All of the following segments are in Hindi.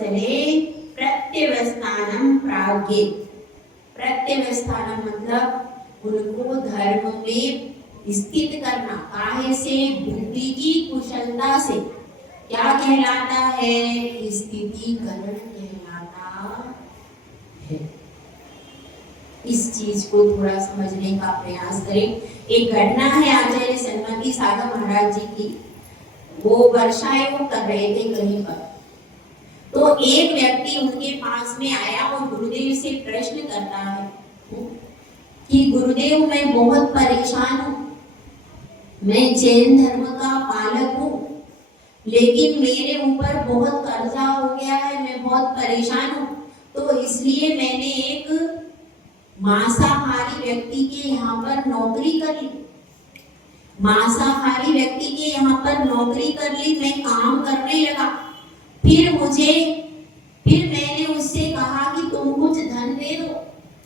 वत्सले प्रत्यवस्थानम प्राज्ञे। प्रत्यवस्थानम मतलब उनको धर्म में स्थित करना, काहे से? बुद्धि की कुशलता से। क्या कहलाता है? स्थितिकरण कहलाता है। इस चीज को थोड़ा समझने का प्रयास करें। एक घटना है आचार्य सन्मति सागर महाराज जी की। वो वर्षा योग कर रहे थे कहीं पर, तो एक व्यक्ति उनके पास में आया और गुरुदेव से प्रश्न करता है कि गुरुदेव, मैं बहुत परेशान हूँ, मैं जैन धर्म का पालक हूँ, लेकिन मेरे ऊपर बहुत कर्जा हो गया है, मैं बहुत परेशान हूँ, तो इसलिए मैंने एक मांसाहारी व्यक्ति के यहाँ पर नौकरी कर ली। मांसाहारी व्यक्ति के यहाँ पर नौकरी कर ली, मैं काम करने लगा। फिर मैंने उससे कहा कि तुम कुछ धन दे दो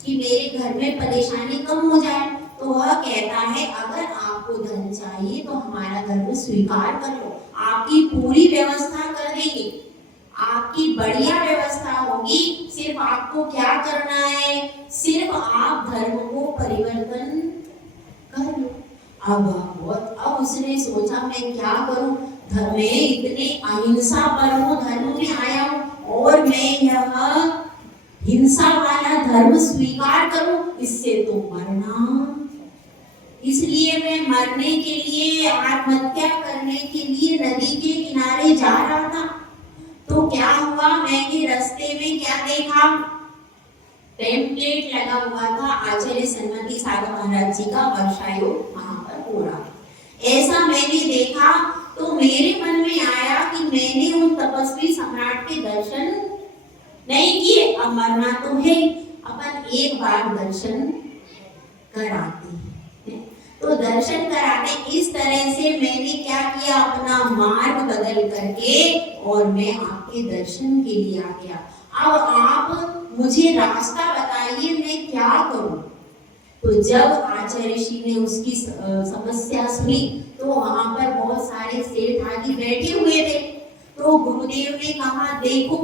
कि मेरे घर में परेशानी कम हो जाए। तो वह कहता है, अगर आपको धन चाहिए तो हमारा धर्म स्वीकार कर लो, आपकी पूरी व्यवस्था कर देंगे, आपकी बढ़िया व्यवस्था होगी। सिर्फ आपको क्या करना है? सिर्फ आप धर्म को परिवर्तन कर लो। अब उसने सोचा, मैं क्या करूं? धर्म में इतने अहिंसा परमो धर्म में आया हूं और मैं यह हिंसा वाला धर्म स्वीकार करूं, इससे तो मरना। इसलिए मैं मरने के लिए, आत्महत्या करने के लिए नदी के किनारे जा रहा था। तो क्या हुआ, मैंने रास्ते में क्या देखा? टेम्पलेट लगा हुआ था आचार्य सन्मति सागर महाराज जी का वर्षा योग वहां पर हो रहा। ऐसा मैंने देखा तो मेरे मन में आया कि मैंने उन तपस्वी सम्राट के दर्शन नहीं किए, अब मरना तो है, अपन एक बार दर्शन कराते हैं। तो दर्शन कराने इस तरह से मैंने क्या किया, अपना मार्ग बदल करके और मैं आपके दर्शन के लिए आ गया। अब आप मुझे रास्ता बताइए, मैं क्या करूं? तो जब आचार्य ऋषि ने उसकी समस्या सुनी तो वहां पर बहुत सारे सेठ आदि बैठे हुए थे। तो गुरुदेव ने कहा, देखो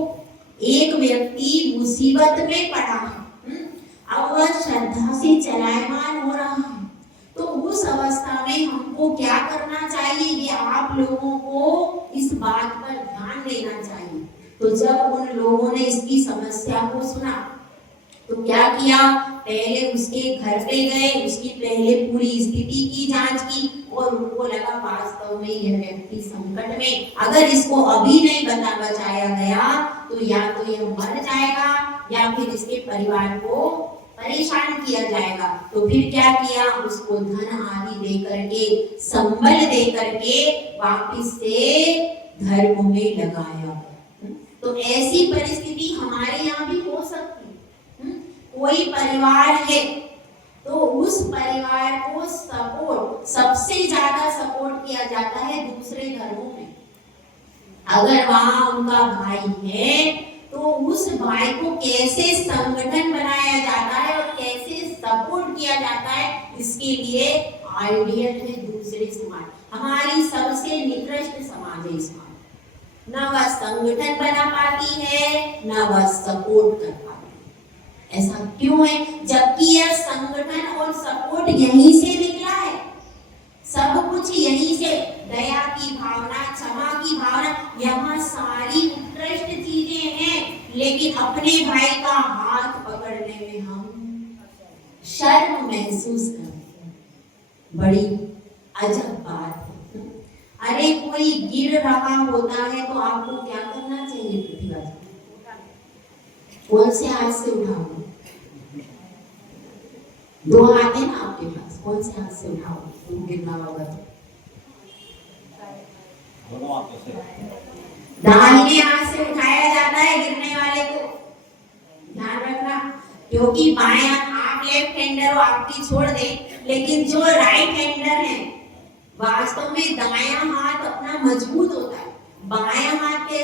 एक व्यक्ति मुसीबत में पड़ा है, अब वह श्रद्धा से चलायमान हो रहा है, तो उस अवस्था में हमको क्या करना चाहिए? ये आप लोगों को इस बात पर ध्यान देना चाहिए। तो जब उन लोगों ने इसकी समस्या को सुना तो क्या किया? पहले उसके घर पे गए, उसकी पहले पूरी स्थिति की जांच की और उनको लगा वास्तव में यह व्यक्ति संकट में, अगर इसको अभी नहीं बचाया गया तो या तो यह मर जाएगा या फिर इसके परिवार को परेशान किया जाएगा। तो फिर क्या किया? उसको धन आदि दे करके, संबल दे करके वापिस से धर्म में लगाया। तो ऐसी परिस्थिति हमारे यहाँ भी हो सकती है। कोई परिवार है तो उस परिवार को सबसे ज्यादा सपोर्ट किया जाता है दूसरे धर्मों में। अगर वहां उनका भाई है तो उस भाई को कैसे संगठन बनाया जाता है और कैसे सपोर्ट किया जाता है, इसके लिए आइडियल है दूसरे समाज। हमारी सबसे निकृष्ट समाज है समाज, ना वह संगठन बना पाती है ना वह सपोर्ट कर पाती है। ऐसा क्यों है? जबकि यह संगठन और सपोर्ट यहीं से निकला है, सब कुछ यहीं से, दया की भावना, क्षमा की भावना, यहाँ सारी उत्कृष्ट चीजें हैं, लेकिन अपने भाई का हाथ पकड़ने में हम शर्म महसूस करते हैं। बड़ी अजब बात है। अरे कोई गिर रहा होता है तो आपको क्या करना चाहिए? प्रतिभा जी, कौन से हाथ से उठाओगे? दो हाथ है ना आपके पास, कौन से हाथ से उठाओगे? तुम गिरना होगा तो दाहिने हाथ से उठाया जाता है गिरने वाले को, ध्यान रखना। क्योंकि बायां, आप लेफ्ट हैंडर हो, आपकी छोड़ दे, लेकिन जो राइट हैंडर है वास्तव में दायां हाथ अपना मजबूत होता है, बायां हाथ के